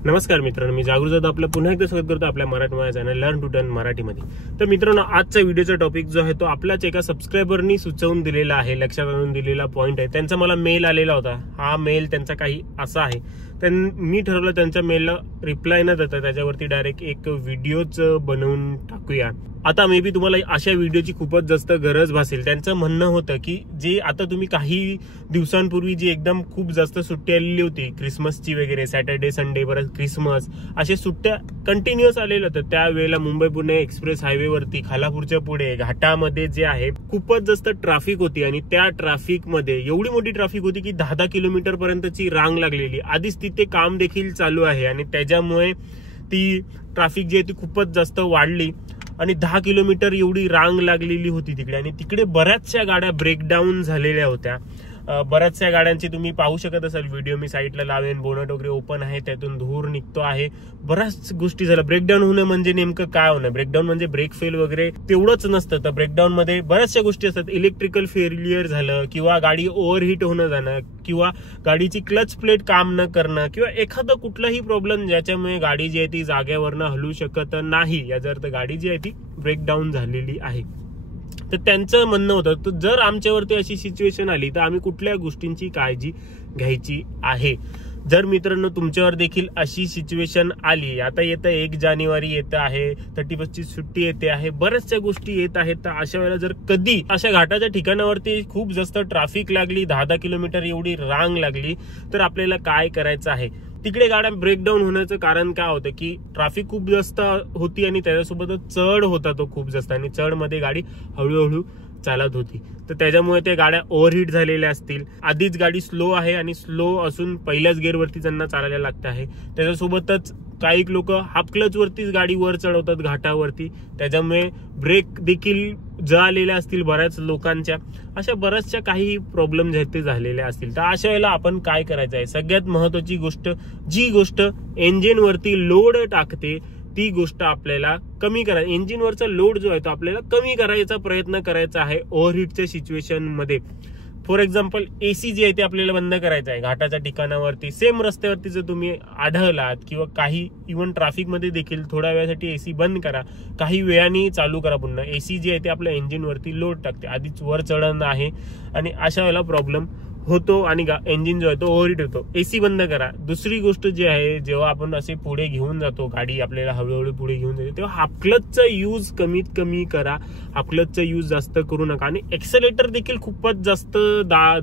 नमस्कार मित्रांनो, मी जागृत जाधव आपलं पुन्हा एकदा स्वागत करतो आपल्या Marathi channel learn to turn मराठीमध्ये। तर मित्रांनो, आजचा व्हिडिओचा टॉपिक जो आहे तो आपल्याच एका सबस्क्रायबरनी सुचवून दिलेला आहे, लक्षात आणून दिलेला पॉइंट आहे। त्यांचा मला मेल आलेला होता। हा मेल त्यांचा काही असा आहे, मी ठरवलं त्यांच्या मेलला रिप्लाय न देता त्याच्यावरती डायरेक्ट एक व्हिडिओच बनवून टाकूया। आता मे बी तुम्हाला अशा व्हिडिओची खूपच जास्त गरज भासेल। त्यांचं म्हणणं होतं की जे आता तुम्ही काही दिवसांपूर्वी जी एकदम खूप जास्त सुट्टी आलेली होती, क्रिसमसची वगैरे, सॅटर्डे संडे परत क्रिसमस, अशा सुट्ट्या कंटिन्युअस आलेल्या होत्या। त्यावेळेला मुंबई पुणे एक्सप्रेस हायवेवरती खालापूरच्या पुढे घाटामध्ये जे आहे खूपच जास्त ट्रॅफिक होती आणि त्या ट्रॅफिक मध्ये एवढी मोठी ट्रॅफिक होती की 10 किलोमीटर पर्यंतची रांग लागलेली। आधीच तिथे काम देखील चालू आहे आणि त्याच्यामुळे ती ट्रॅफिक जी आहे ती खूपच जास्त वाढली आणि 10 किलोमीटर एवढी रांग लागलेली होती तिकडे। आणि तिकडे बऱ्याचशा गाड्या ब्रेकडाऊन झालेल्या होत्या। बऱ्याचशा गाड्यांची तुम्ही पाहू शकत असाल व्हिडिओ, मी साईडला लावेन, बोनट वगैरे ओपन आहे, त्यातून धूर निघतो आहे, बऱ्याच गोष्टी झाल्या। ब्रेकडाऊन होणं म्हणजे नेमकं काय होणं? ब्रेकडाऊन म्हणजे ब्रेक फेल वगैरे तेवढंच नसतं, तर ब्रेकडाऊन मध्ये बऱ्याचशा गोष्टी असतात। इलेक्ट्रिकल फेलियर झालं किंवा गाडी ओव्हरहीट होणं जाणं किंवा गाडीची क्लच प्लेट काम न करणं किंवा एखादा कुठलाही प्रॉब्लेम ज्याच्यामुळे गाडी जी आहे ती जागेवरनं हलू शकत नाही, याचा अर्थ गाडी जी आहे ती ब्रेकडाऊन झालेली आहे। तर त्यांचं म्हणणं होतं, तर जर आमच्यावरती अशी सिच्युएशन आली तर आम्ही कुठल्या गोष्टींची काळजी घ्यायची आहे। जर मित्रांनो तुमच्यावर देखील अशी सिच्युएशन आली, आता येतं 1 जानेवारी येत आहे, 31 ची सुट्टी येते आहे, बऱ्याचशा गोष्टी येत आहेत, तर अशा वेळेला जर कधी अशा घाटाच्या ठिकाणावरती खूप जास्त ट्रॅफिक लागली, 10 किलोमीटर एवढी रांग लागली, तर आपल्याला काय करायचं आहे? तिकडे गाड्या ब्रेकडाऊन होण्याचं कारण काय होतं की ट्रॅफिक खूप जास्त होती आणि त्याच्यासोबत चढ होता तो खूप जास्त, आणि चढ मध्ये गाडी हळूहळू चालत होती, तर त्याच्यामुळे त्या गाड्या ओव्हरहीट झालेल्या असतील। आधीच गाडी स्लो आहे आणि स्लो असून पहिल्याच गिअरवरती त्यांना चालायला लागत आहे। त्याच्यासोबतच काही लोक हाफ क्लच वरतीच गाडी वर चढवतात घाटावरती, त्याच्यामुळे ब्रेक देखील जळालेल्या असतील बऱ्याच लोकांच्या। अशा बऱ्याचशा काही प्रॉब्लेम ते झालेल्या असतील। तर अशा वेळेला आपण काय करायचं आहे? सगळ्यात महत्वाची गोष्ट, जी गोष्ट इंजिन वरती लोड टाकते ती गोष्ट आपल्याला कमी करायची। इंजिनवरचा लोड जो आहे तो आपल्याला कमी करायचा प्रयत्न करायचा आहे ओव्हरहीटच्या सिच्युएशन मध्ये। फॉर एक्झाम्पल, एसी जे आहे ते आपल्याला बंद करायचं आहे घाटाच्या ठिकाणावरती। सेम रस्त्यावरती जर तुम्ही आढळलात किंवा काही इव्हन ट्रॅफिक मध्ये देखील थोड्या वेळासाठी एसी बंद करा, काही वेळाने चालू करा पुन्हा। एसी जे आहे ते आपल्या इंजिनवरती लोड टाकते, आधीच वर चढण आहे आणि अशा वेळेला प्रॉब्लेम होतो आणि इंजिन जो आहे तो ओव्हरहीट होतो। एसी बंद करा। दुसरी गोष्ट जी आहे, जेव्हा आपण असे पुढे घेऊन जातो, गाडी आपल्याला हळूहळू पुढे घेऊन जाते, तेव्हा हाफ क्लचचा यूज कमीत कमी करा, हाफ क्लचचा यूज जास्त करू नका आणि एक्सेलेटर देखील खूपच जास्त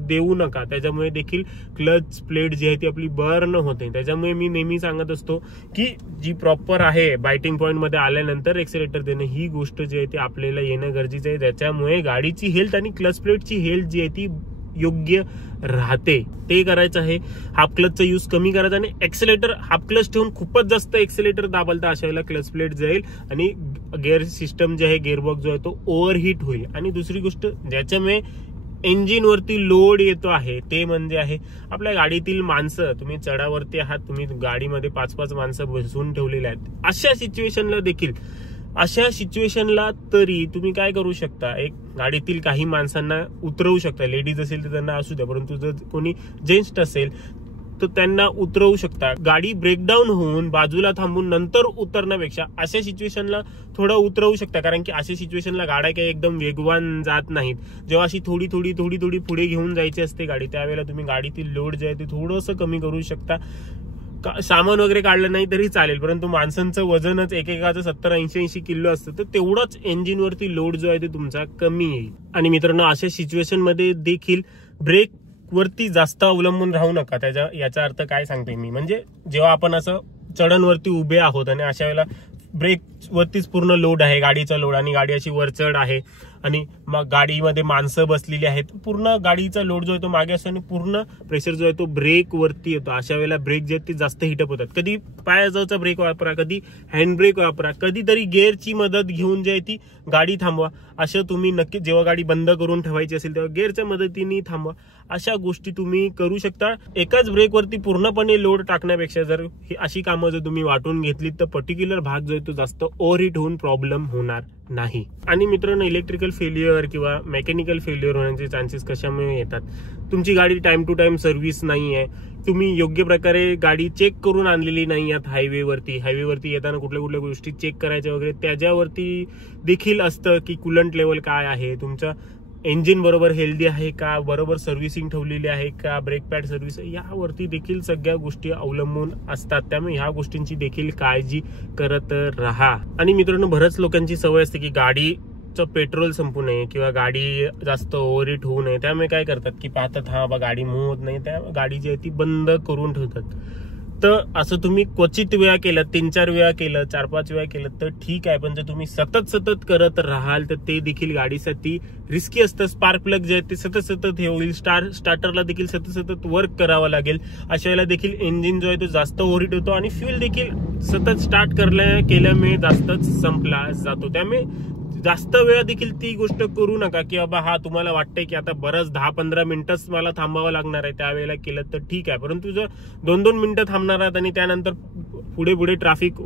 देऊ नका, त्याच्यामुळे देखील क्लच प्लेट जी आहे ती आपली बर्न होते। त्याच्यामुळे मी नेहमी सांगत असतो की जी प्रॉपर आहे बायटिंग पॉइंट मध्ये आल्यानंतर एक्सेलेटर देणं, ही गोष्ट जी आहे ती आपल्याला येणं गरजेचं आहे, त्याच्यामुळे गाडीची हेल्थ आणि क्लच प्लेटची हेल्थ जी आहे ती योग्य राहते। ते करायचं आहे। हाफ क्लचचा यूज कमी करायचा आणि एक्सेलेटर हाफ क्लच ठेवून खूपच जास्त एक्सेलेटर दाबाल तर अशा वेळेला क्लच प्लेट जाईल आणि गिअर सिस्टम जे आहे, गिअरबॉक्स जो आहे तो ओव्हरहीट होईल। आणि दुसरी गोष्ट ज्याच्यामुळे इंजिन वरती लोड येतो आहे ते म्हणजे आहे आपल्या गाडीतील माणसं। तुम्ही चढावरती आहात, तुम्ही गाडीमध्ये 5-5 माणसं बसवून ठेवलेले आहेत, अशा सिच्युएशनला तरी तुम्ही काय करू शकता? एक गाडीतील काही माणसांना उतरवू शकता, लेडीज असेल तर त्यांना असू द्या, परंतु जर कोणी जेंट्स असेल तर त्यांना उतरवू शकता। गाडी ब्रेकडाऊन होऊन बाजूला थांबून नंतर उतरण्यापेक्षा अशा सिच्युएशनला थोडं उतरवू शकता, कारण की अशा सिच्युएशनला गाड्या काही एकदम वेगवान जात नाहीत। जेव्हा अशी थोडी पुढे घेऊन जायची असते गाडी, त्यावेळेला तुम्ही गाडीतील लोड जे आहे ते थोडंसं कमी करू शकता। सामान वगैरे काढलं नाही तरी चालेल, परंतु माणसांचं वजनच एकेकाचं 70-80 किलो असतं, तर तेवढाच इंजिन वरती लोड जो आहे ते तुमचा कमी येईल। आणि मित्रांनो, अशा सिच्युएशन मध्ये देखील ब्रेक वरती जास्त अवलंबून राहू नका। याचा अर्थ काय सांगते मी, म्हणजे जेव्हा आपण असं चढणवरती उभे आहोत आणि अशा वेळेला ब्रेक वरतीच पूर्ण लोड आहे, गाडीचा लोड, आणि गाडी अशी वरचढ आहे आणि मग गाडीमध्ये माणसं बसलेली आहेत, पूर्ण गाडीचा लोड जो आहे तो मागे असतो आणि पूर्ण प्रेशर जो आहे तो ब्रेक वरती येतो। अशा वेळेला ब्रेक जे आहेत ते जास्त हिटअप होतात। कधी पायाजवळचा ब्रेक वापरा, कधी हँड ब्रेक वापरा, कधीतरी गिअरची मदत घेऊन जे आहे ती गाडी थांबवा। असं तुम्ही नक्की, जेव्हा गाडी बंद करून ठेवायची असेल तेव्हा गिअरच्या मदतीने थांबवा। अशा गोष्टी तुम्ही करू शकता। एकाच ब्रेकवरती पूर्णपणे लोड टाकण्यापेक्षा जर ही अशी कामं जर तुम्ही वाटून घेतली तर पर्टिक्युलर भाग जो आहे तो जास्त ओव्हरहीट होऊन प्रॉब्लेम होणार नाही। आणि मित्रांनो, इलेक्ट्रिकल फेल्युअर किंवा मेकॅनिकल फेल्युअर होण्याचे चान्सेस कशामुळे येतात? तुमची गाडी टाइम टू टाइम सर्व्हिस नाही आहे तुम्ही योग्य प्रकारे गाडी चेक करून आणलेली नाही यात हायवेवरती येताना कुठल्या गोष्टी चेक करायच्या वगैरे, त्याच्यावरती देखील असतं की कुलंट लेवल काय आहे, तुमचं इंजिन बरोबर हेल्दी आहे का, बरोबर सर्व्हिसिंग ठेवलेली आहे का, ब्रेक पॅड सर्व्हिस, यावरती देखील सगळ्या गोष्टी अवलंबून असतात. त्यामुळे ह्या गोष्टींची देखील काळजी करत राहा. आणि मित्रांनो, बऱ्याच लोकांची सवय असते की गाडीचं पेट्रोल संपू नये किंवा गाडी जास्त ओव्हरहीट होऊ नये, त्यामुळे काय करतात की पाहतात हा बा गाडी मूव्ह होत नाही, त्या गाडी जी आहे ती बंद करून ठेवतात. तर असं तुम्ही क्वचित वेळा केलं, 3-4 वेळा केलं, 4-5 वेळा केलं तर ठीक आहे, पण जर तुम्ही सतत करत राहाल तर ते देखील गाडीसाठी रिस्की असतं. स्पार्क प्लग जे आहे ते सतत हे होईल, स्टार्टरला देखील सतत वर्क करावं लागेल. अशा वेळेला देखील इंजिन जो आहे तो जास्त ओव्हरहीट होतो आणि फ्यूल देखील सतत स्टार्ट केल्यामुळे जास्तच संपला जातो. त्यामुळे जास्त वेळा देखील ती गोष्ट करू नका की बाबा हा तुम्हाला वाटतंय की आता बरंच 10-15 मिनिटच मला थांबावं लागणार आहे, त्यावेळेला केलं तर ठीक आहे. परंतु जर 2-2 मिनिटं थांबणार आहात आणि त्यानंतर पुढे ट्रॅफिक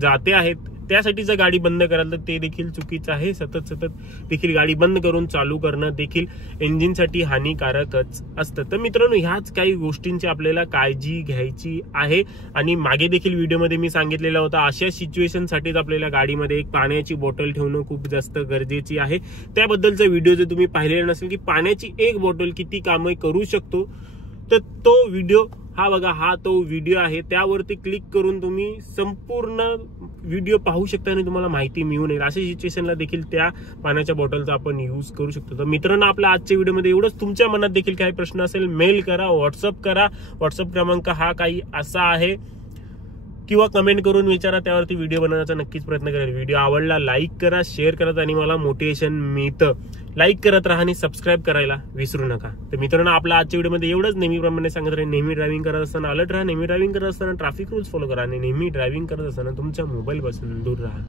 जाते आहेत, त्यासाठी जर गाडी बंद कराल तर ते देखील चुकीचं आहे. सतत देखील गाडी बंद करून चालू करणं देखील इंजिनसाठी हानिकारकच असतं. तर मित्रांनो, ह्याच काही गोष्टींची आपल्याला काळजी घ्यायची आहे. आणि मागे देखील व्हिडिओमध्ये मी सांगितलेलं होतं, अशा सिच्युएशनसाठीच आपल्याला गाडीमध्ये एक पाण्याची बॉटल ठेवणं खूप जास्त गरजेची आहे. त्याबद्दलचा व्हिडिओ जर तुम्ही पाहिलेला नसेल की पाण्याची एक बॉटल किती कामे करू शकतो, तर तो व्हिडिओ हा बघा, हा तो व्हिडिओ आहे. त्यावरती क्लिक करून तुम्ही संपूर्ण व्हिडिओ पाहू शकता आणि तुम्हाला माहिती मिळून येईल. अशा सिच्युएशनला देखील त्या पाण्याच्या बॉटलचा आपण यूज करू शकतो. तर मित्रांनो, आपल्या आजच्या व्हिडिओमध्ये एवढंच. तुमच्या मनात देखील काही प्रश्न असेल मेल करा, व्हॉट्सअप करा. व्हॉट्सअप क्रमांक हा काही असा आहे, किंवा कमेंट करून विचारा, त्यावरती व्हिडिओ बनवण्याचा नक्कीच प्रयत्न करेल. व्हिडिओ आवडला लाईक करा, शेअर करा आणि मला मोटिवेशन मिळतं. लाईक करत राहा आणि सबस्क्राईब करायला विसरू नका. तर मित्रांनो, आपल्या आजच्या व्हिडिओमध्ये एवढंच. नेहमीप्रमाणे सांगत राहील, नेहमी ड्रायव्हिंग करत असताना अलर्ट राहा, नेहमी ड्रायव्हिंग करत असताना ट्रॅफिक रूल्स फॉलो करा आणि नेहमी ड्रायव्हिंग करत असताना तुमच्या मोबाईल पासून दूर राहा.